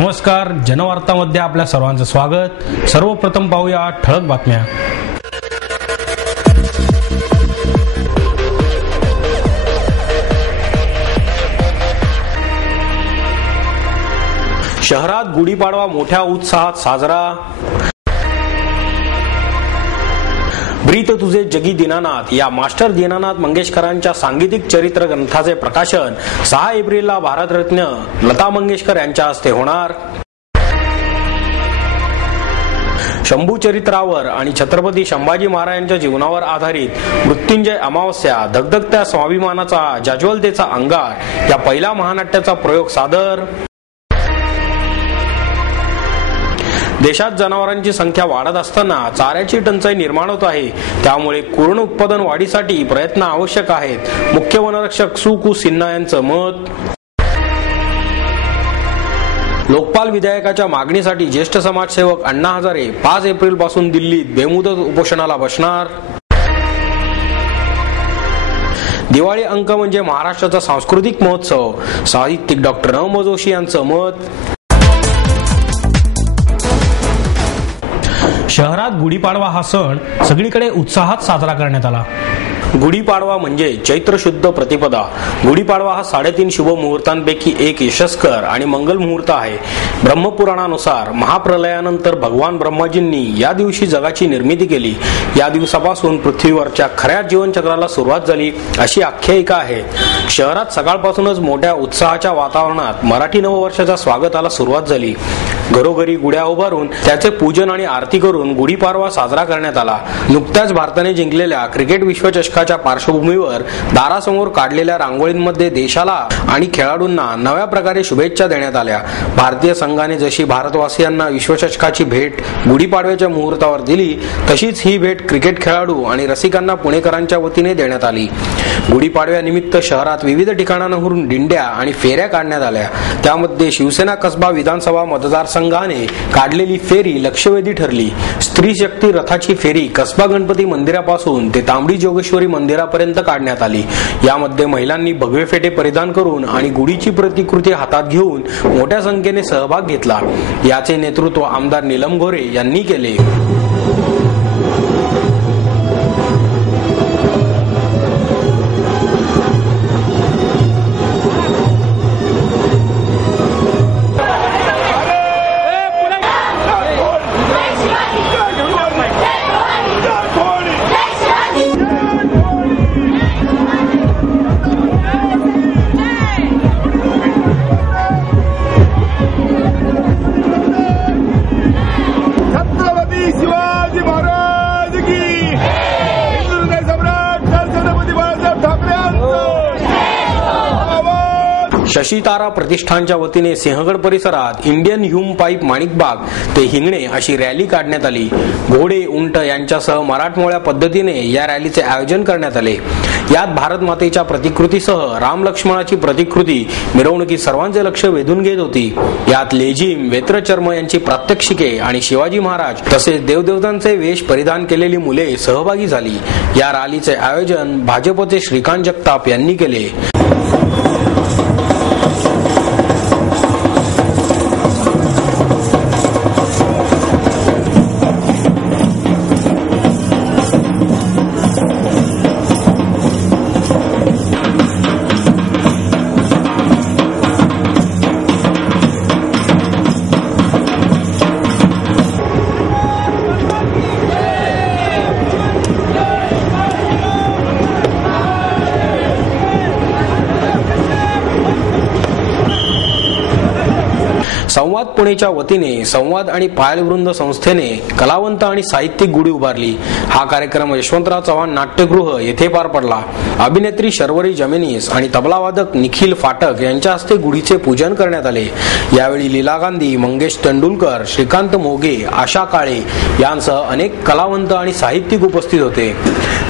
नमस्कार, जनवार्तामध्ये आपल्या सर्वांचं स्वागत। सर्वप्रथम पाहूया ठळक बातम्या। शहरात गुढीपाडवा मोठ्या उत्साहात साजरा। ब्रीत तुझे जगी दीनानाथ या मास्टर दीनानाथ मंगेशकरांच्या सांगीतिक चरित्र ग्रंथाचे प्रकाशन 6 एप्रिलला भारतरत्न लता मंगेशकर यांच्या हस्ते होणार। शंभू चरित्रावर आणि छत्रपती संभाजी महाराजांच्या जीवनावर आधारित मृत्युंजय अमावस्या, धगधगत्या स्वाभिमानाचा, जाज्वलतेचा अंगार या पहिल्या महानाट्याचा प्रयोग सादर। देशात जनावरांची संख्या वाढत असताना चाऱ्याची टंचाई निर्माण होत आहे, त्यामुळे पूर्ण उत्पादन वाढीसाठी प्रयत्न आवश्यक आहेत। मुख्य वनरक्षक सु सिन्हा यांचं मत। लोकपाल विधेयकाच्या मागणीसाठी ज्येष्ठ समाजसेवक अण्णा हजारे 5 एप्रिल पासून दिल्लीत बेमुदत उपोषणाला बसणार। दिवाळी अंक म्हणजे महाराष्ट्राचा सांस्कृतिक महोत्सव, साहित्यिक डॉक्टर न जोशी यांचं मत। शहरात गुढीपाडवा हा सण सगळीकडे उत्साहात साजरा करण्यात आला। गुढीपाडवा म्हणजे चैत्र शुद्ध प्रतिपदा। गुढीपाडवा हा 3.5 शुभ मुहूर्तांपैकी एक यशस्कर आणि मंगल मुहूर्त आहे। ब्रह्मपुराणानुसार महाप्रलयानंतर भगवान ब्रह्माजींनी या दिवशी जगाची निर्मिती केली। या दिवसापासून पृथ्वीवरच्या खऱ्या जीवनचक्राला सुरुवात झाली अशी आख्यायिका आहे। शहरात सकाळपासूनच मोठ्या उत्साहाच्या वातावरणात मराठी नववर्षाच्या स्वागताला सुरुवात झाली। घरोघरी गुढ्या उभारून त्याचे पूजन आणि आरती करून गुढीपाडवा साजरा करण्यात आला। नुकत्याच भारताने जिंकलेल्या क्रिकेट विश्वचषकाच्या पार्श्वभूमीवर दारासमोर काढलेल्या रांगोळींमध्ये देशाला आणि खेळाडूंना नव्या प्रकारे शुभेच्छा देण्यात आल्या। भारतीय संघाने जशी भारतवासियांना विश्वचषकाची भेट गुढीपाडव्याच्या मुहूर्तावर दिली, तशीच ही भेट क्रिकेट खेळाडू आणि रसिकांना पुणेकरांच्या वतीने देण्यात आली। गुढीपाडव्यानिमित्त शहरात विविध ठिकाणांवरून दिंड्या आणि फेऱ्या काढण्यात आल्या। त्यामध्ये शिवसेना कसबा विधानसभा मतदारसंघाने काढलेली फेरी लक्षवेधी ठरली। स्त्री शक्ती रथाची फेरी कसबा गणपती मंदिरापासून ते तांबडी जोगेश्वरी मंदिरापर्यंत काढण्यात आली। यामध्ये महिलांनी भगवे फेटे परिधान करून आणि गुढीची प्रतिकृती हातात घेऊन मोठ्या संख्येने सहभाग घेतला। याचे नेतृत्व आमदार नीलम गोरे यांनी केले। शशितारा प्रतिष्ठानच्या वतीने सिंहगड परिसरात इंडियन ह्यूम पाईप माणिकबाग ते हिंगणे अशी रॅली काढण्यात आली। घोडे, उंट यांच्यासह मराठमोळ्या पद्धतीने या रॅलीचे आयोजन करण्यात आले। यात भारत मातेच्या प्रतिकृतीसह राम लक्ष्मणाची प्रतिकृती मिरवणुकीत सर्वांचे लक्ष वेधून घेत होती। यात लेझिम, वेत्रचर्म यांची प्रात्यक्षिके आणि शिवाजी महाराज तसेच देवदेवतांचे वेश परिधान केलेली मुले सहभागी झाली। या रॅलीचे आयोजन भाजपचे श्रीकांत जगताप यांनी केले। संवाद पुणेच्या वतीने संवाद आणि पायलवृंद संस्थेने कलावंत आणि साहित्यिक गुढी उभारली। हा कार्यक्रम यशवंतराव चव्हाण नाट्यगृह येथे पार पडला। अभिनेत्री शर्वरी जमेनीस आणि तबलावादक निखिल फाटक यांच्या हस्ते गुढीचे पूजन करण्यात आले। यावेळी लीला गांधी, मंगेश तेंडुलकर, श्रीकांत मोगे, आशा काळे यांसह अनेक कलावंत आणि साहित्यिक उपस्थित होते।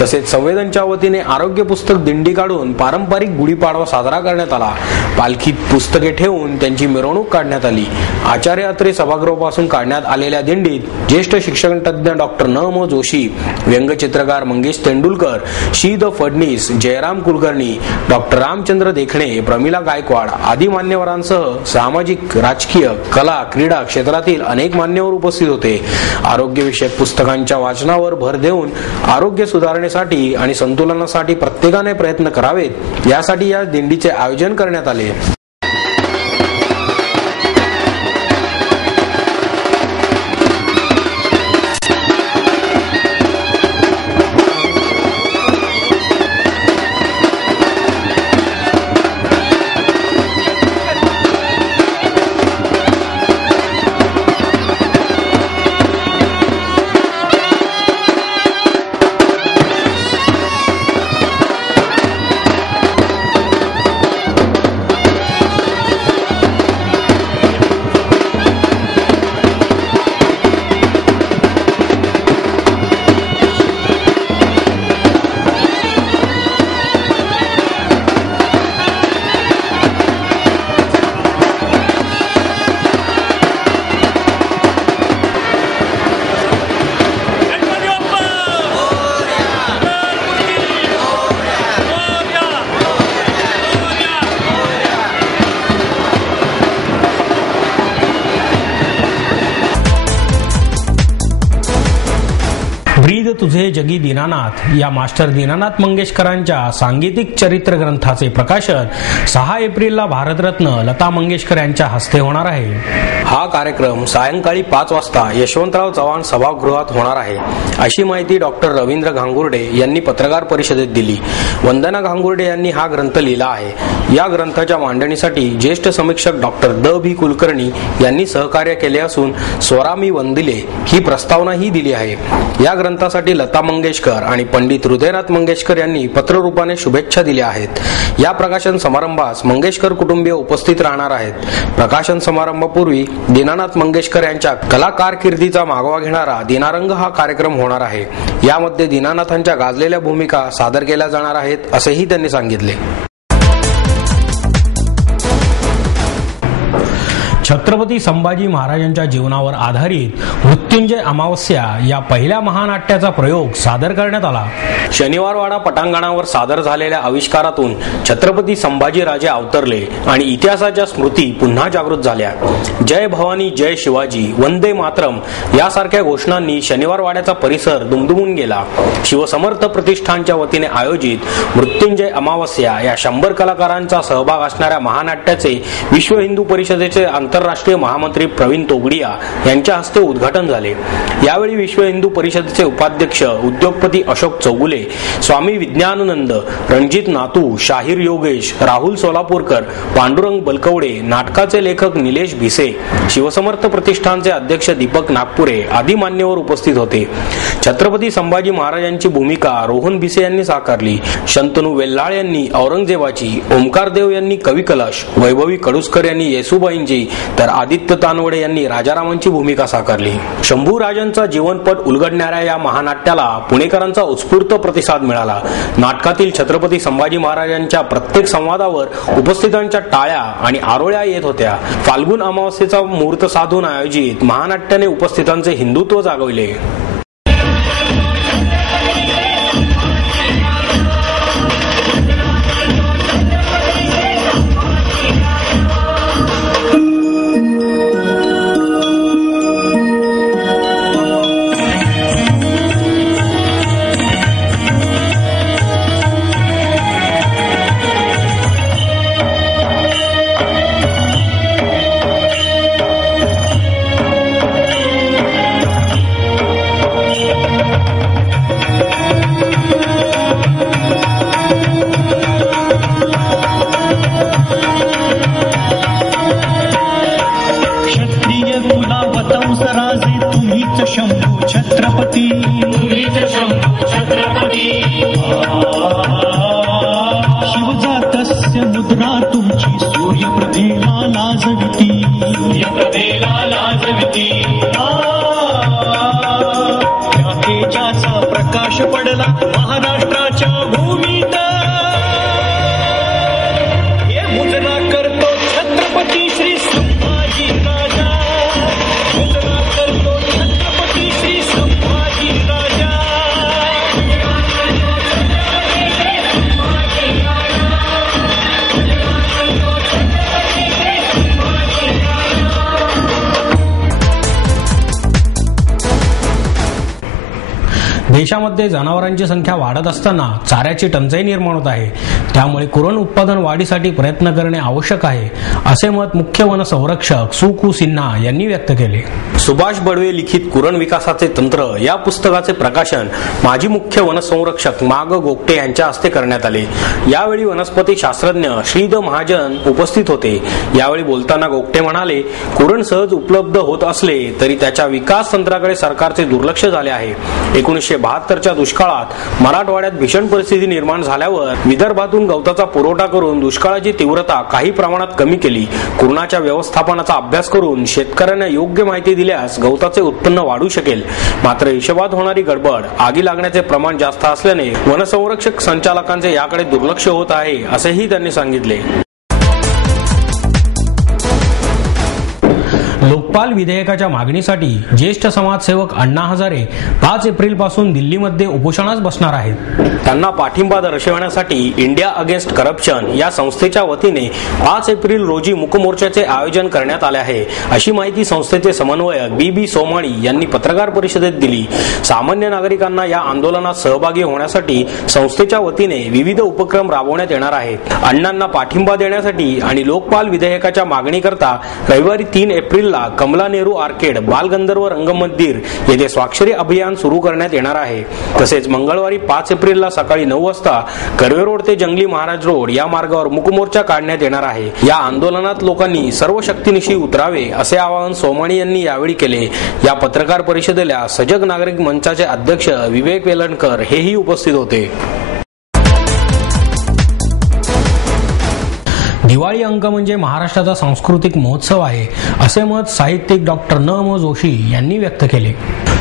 तसेच संवेदनच्या वतीने आरोग्य पुस्तक दिंडी काढून पारंपरिक गुढीपाडवा साजरा करण्यात आला। पालखीत पुस्तके ठेवून त्यांची मिरवणूक काढण्यात आली। आचार्य अत्रे सभागृहापासून काढण्यात आलेल्या दिंडीत ज्येष्ठ शिक्षणतज्ञ डॉक्टर न म जोशी, व्यंगचित्रकार मंगेश तेंडुलकर, शी.द. फडणीस, जयराम कुलकर्णी, डॉक्टर रामचंद्र देखणे, प्रमिला गायकवाड आदी मान्यवरांसह सामाजिक, राजकीय, कला, क्रीडा क्षेत्रातील अनेक मान्यवर उपस्थित होते. आरोग्यविषयक पुस्तकांच्या वाचनावर भर देऊन आरोग्य सुधारणेसाठी आणि संतुलनासाठी प्रत्येकाने प्रयत्न करावेत, यासाठी या दिंडीचे आयोजन करण्यात आले. ब्रीद तुझे जगी दीनानाथ या मास्टर दीनानाथ मंगेशकरांच्या सांगीतिक चरित्र ग्रंथाचे प्रकाशन 6 एप्रिलला भारतरत्न लता मंगेशकर यांच्या हस्ते होणार आहे. हा कार्यक्रम सायंकाळी 5 वाजता यशवंतराव चव्हाण सभागृहात होणार आहे, अशी माहिती डॉक्टर रवींद्र घांगुर्डे यांनी पत्रकार परिषदेत दिली. वंदना घांगुर्डे यांनी हा ग्रंथ लिहिला आहे. या ग्रंथाच्या मांडणीसाठी ज्येष्ठ समीक्षक डॉक्टर द. भी. कुलकर्णी यांनी सहकार्य केले असून स्वरामी वंदिले ही प्रस्तावनाही दिली आहे. या ग्रंथासाठी लता मंगेशकर आणि पंडित हृदयनाथ मंगेशकर यांनी पत्ररूपाने शुभेच्छा दिल्या आहेत. या प्रकाशन समारंभास मंगेशकर कुटुंबीय उपस्थित राहणार आहेत. प्रकाशन समारंभापूर्वी दीनानाथ मंगेशकर यांच्या कला कारकिर्दीचा मागोवा घेणारा दीनारंग हा कार्यक्रम होणार आहे. यामध्ये दीनानाथांच्या गाजलेल्या भूमिका सादर केल्या जाणार आहेत, असेही त्यांनी सांगितले. छत्रपती संभाजी महाराजांच्या जीवनावर आधारित मृत्युंजय अमावस्या या पहिल्या महानाट्याचा प्रयोग सादर करण्यात आला. शनिवारवाडा पटांगणावर सादर झालेल्या आविष्कारातून छत्रपती संभाजी राजे अवतरले आणि इतिहासाच्या स्मृती पुन्हा जागृत झाल्या. जय भवानी, जय शिवाजी, वंदे मातरम यासारख्या घोषणांनी शनिवारवाड्याचा परिसर दुमदुमून गेला. शिवसमर्थ प्रतिष्ठानच्या वतीने आयोजित मृत्युंजय अमावस्या या 100 कलाकारांचा सहभाग असणाऱ्या महानाट्याचे विश्व हिंदू परिषदेचे आंतरराष्ट्रीय महामंत्री प्रवीण तोगडिया यांच्या हस्ते उद्घाटन झाले. यावेळी विश्व हिंदू परिषदेचे उपाध्यक्ष उद्योगपती अशोक चौगुले, स्वामी विज्ञानानंद, रणजित नातू, शाहीर योगेश, राहुल सोलापूरकर, पांडुरंग बलकवडे, नाटकाचे लेखक निलेश भिसे, शिवसमर्थ प्रतिष्ठानचे अध्यक्ष दीपक नागपुरे आदी मान्यवर उपस्थित होते. छत्रपती संभाजी महाराजांची भूमिका रोहन भिसे यांनी साकारली. शंतनू वेल्लाळ यांनी औरंगजेबाची, ओमकार देव यांनी कवी कलश, वैभवी कडुसकर यांनी येसुबाईंची, तर आदित्य तानवडे यांनी राजारामांची भूमिका साकारली. शंभू राजांचा जीवनपट उलगडणाऱ्या या महानाट्याला पुणेकरांचा उत्स्फूर्त प्रतिसाद मिळाला. नाटकातील छत्रपती संभाजी महाराजांच्या प्रत्येक संवादावर उपस्थितांच्या टाळ्या आणि आरोळ्या येत होत्या. फाल्गुन अमावस्येचा मुहूर्त साधून आयोजित महानाट्याने उपस्थितांचे हिंदुत्व जागविले. शंभू छत्रपती शिवजातस्य मुद्रा तुमची सूर्यप्रभेला लाजविती त्या तेजाचा प्रकाश पडला महाराष्ट्राच्या भूमीत. हे मुद्रा करतो छत्रपती श्री संभाजी देशामध्ये जनावरांची संख्या वाढत असताना चाऱ्याची टंचाई निर्माण होत आहे, त्यामुळे कुरण उत्पादन वाढीसाठी प्रयत्न करणे आवश्यक आहे, असे मत मुख्य वन संरक्षक सु सिन्हा यांनी व्यक्त केले. सुभाष बडवे लिखित कुरण विकासाचे तंत्र या पुस्तकाचे प्रकाशन माजी मुख्य वनसंरक्षक माग गोगटे यांच्या हस्ते करण्यात आले. यावेळी वनस्पती शास्त्रज्ञ श्रीद महाजन उपस्थित होते. यावेळी बोलताना गोगटे म्हणाले, कुरण सहज उपलब्ध होत असले तरी त्याच्या विकास तंत्राकडे सरकारचे दुर्लक्ष झाले आहे. 1972च्या दुष्काळात मराठवाड्यात भीषण परिस्थिती निर्माण झाल्यावर विदर्भातून गवताचा पुरवठा करून दुष्काळाची तीव्रता काही प्रमाणात कमी केली. कुरणाच्या व्यवस्थापनाचा अभ्यास करून शेतकऱ्यांना योग्य माहिती दिल्यास गवताचे उत्पन्न वाढू शकेल. मात्र हिशोबात होणारी गडबड, आगी लागण्याचे प्रमाण जास्त असल्याने वनसंरक्षक संचालकांचे याकडे दुर्लक्ष होत आहे, असेही त्यांनी सांगितले. लोकपाल विधेयकाच्या मागणीसाठी ज्येष्ठ समाजसेवक अण्णा हजारे 5 एप्रिल पासून दिल्लीमध्ये उपोषणास बसणार आहेत. त्यांना पाठिंबा दर्शवण्यासाठी इंडिया अगेन्स्ट करप्शन या संस्थेच्या वतीने 5 एप्रिल रोजी मूकमोर्चाचे आयोजन करण्यात आले आहे, अशी माहिती संस्थेचे समन्वयक बी सोमाणी यांनी पत्रकार परिषदेत दिली. सामान्य नागरिकांना या आंदोलनात सहभागी होण्यासाठी संस्थेच्या वतीने विविध उपक्रम राबवण्यात येणार आहेत. अण्णांना पाठिंबा देण्यासाठी आणि लोकपाल विधेयकाच्या मागणीकरता रविवारी 3 एप्रिलला कमला नेहरू आर्केड बालगंधर्व रंगमंदिर येथे स्वाक्षरी अभियान सुरू करण्यात येणार आहे. तसेच मंगळवारी 5 एप्रिलला सकाळी 9 वाजता कर्वे रोड ते जंगली महाराज रोड या मार्गावर मूकमोर्चा काढण्यात येणार आहे. या आंदोलनात लोकांनी सर्व शक्तीनिशी उतरावे, असे आवाहन सोमाणी यांनी यावेळी केले. या पत्रकार परिषदेला सजग नागरिक मंचाचे अध्यक्ष विवेक वेलणकर हेही उपस्थित होते. दिवाळी अंक म्हणजे महाराष्ट्राचा सांस्कृतिक महोत्सव आहे, असे मत साहित्यिक डॉक्टर न म जोशी यांनी व्यक्त केले.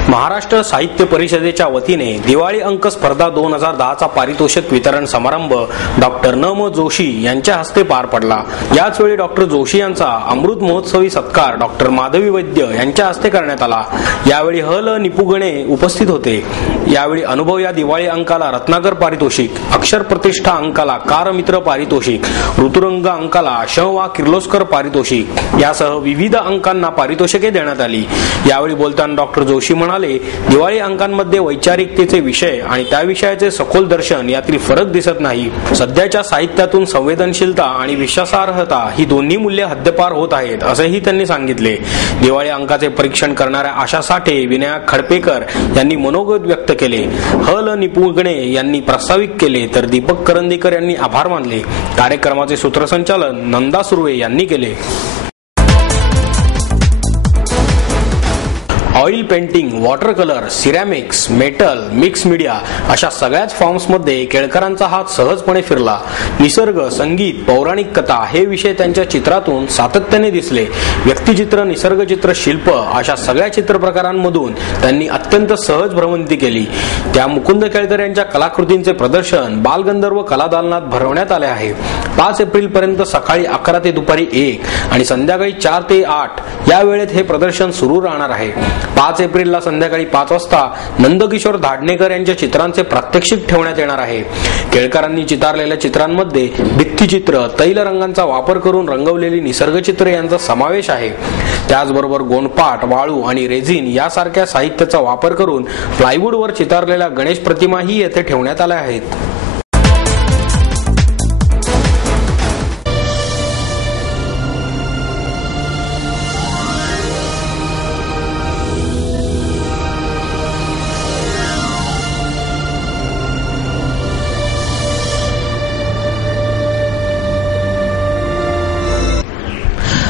महाराष्ट्र साहित्य परिषदेच्या वतीने दिवाळी अंक स्पर्धा 2010चा पारितोषिक वितरण समारंभ डॉक्टर न म जोशी यांच्या हस्ते पार पडला. याच वेळी डॉक्टर जोशी यांचा अमृत महोत्सवी सत्कार डॉक्टर माधवी वैद्य यांच्या हस्ते करण्यात आला. यावेळी हल निपुगणे उपस्थित होते. यावेळी अनुभव या दिवाळी अंकाला रत्नाकर पारितोषिक, अक्षर प्रतिष्ठा अंकाला कारमित्र पारितोषिक, ऋतुरंग अंकाला वा किर्लोस्कर पारितोषिक यासह विविध अंकांना पारितोषिके देण्यात आली. यावेळी बोलताना डॉक्टर जोशी म्हणाले, दिवाळी अंकांमध्ये वैचारिकतेचे विषय आणि त्या विषयाचे सखोल दर्शन यातील फरक दिसत नाही. सध्याच्या साहित्यातून संवेदनशीलता आणि विश्वासार्हता ही दोन्ही मूल्ये हद्दपार होत आहेत, असेही त्यांनी सांगितले. दिवाळी अंकाचे परीक्षण करणाऱ्या आशा साठे, विनायक खडपेकर यांनी मनोगत व्यक्त केले. हल निपुगणे यांनी प्रास्ताविक केले, तर दीपक करंदीकर यांनी आभार मानले. कार्यक्रमाचे सूत्रसंचालन नंदा सुर्वे यांनी केले. Oil painting, water colour, ceramics, metal, mix media अशा सगळ्याच फॉर्म्समध्ये केळकरांचा हात सहजपणे फिरला. निसर्ग, संगीत, पौराणिक कथा हे विषय त्यांच्या चित्रातून सातत्याने दिसले. व्यक्तिचित्र, निसर्गचित्र, शिल्प अशा सगळ्या चित्रप्रकारांमधून त्यांनी अत्यंत सहज भ्रमंती केली. त्या मुकुंद केळकर यांच्या कलाकृतींचे प्रदर्शन बालगंधर्व कलादालनात भरवण्यात आले आहे. 5 एप्रिल पर्यंत सकाळी 11 ते दुपारी 1 आणि संध्याकाळी 4 ते 8 या वेळेत हे प्रदर्शन सुरू राहणार आहे. 5 एप्रिलला संध्याकाळी 5 वाजता नंदकिशोर धाडणेकर यांच्या चित्रांचे प्रात्यक्षिक ठेवण्यात येणार आहे. केळकरांनी चितारलेल्या चित्रांमध्ये भित्तिचित्र, तैल रंगांचा वापर करून रंगवलेली निसर्गचित्रे यांचा समावेश आहे. त्याचबरोबर गोंडपाट, वाळू आणि रेझिन यासारख्या साहित्याचा वापर करून प्लायवूडवर चितारलेल्या गणेश प्रतिमाही येथे ठेवण्यात आल्या आहेत.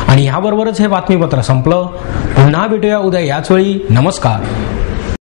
आणि याबरोबरच हे बातमीपत्र संपलं. पुन्हा भेटूया उद्या याच वेळी. नमस्कार.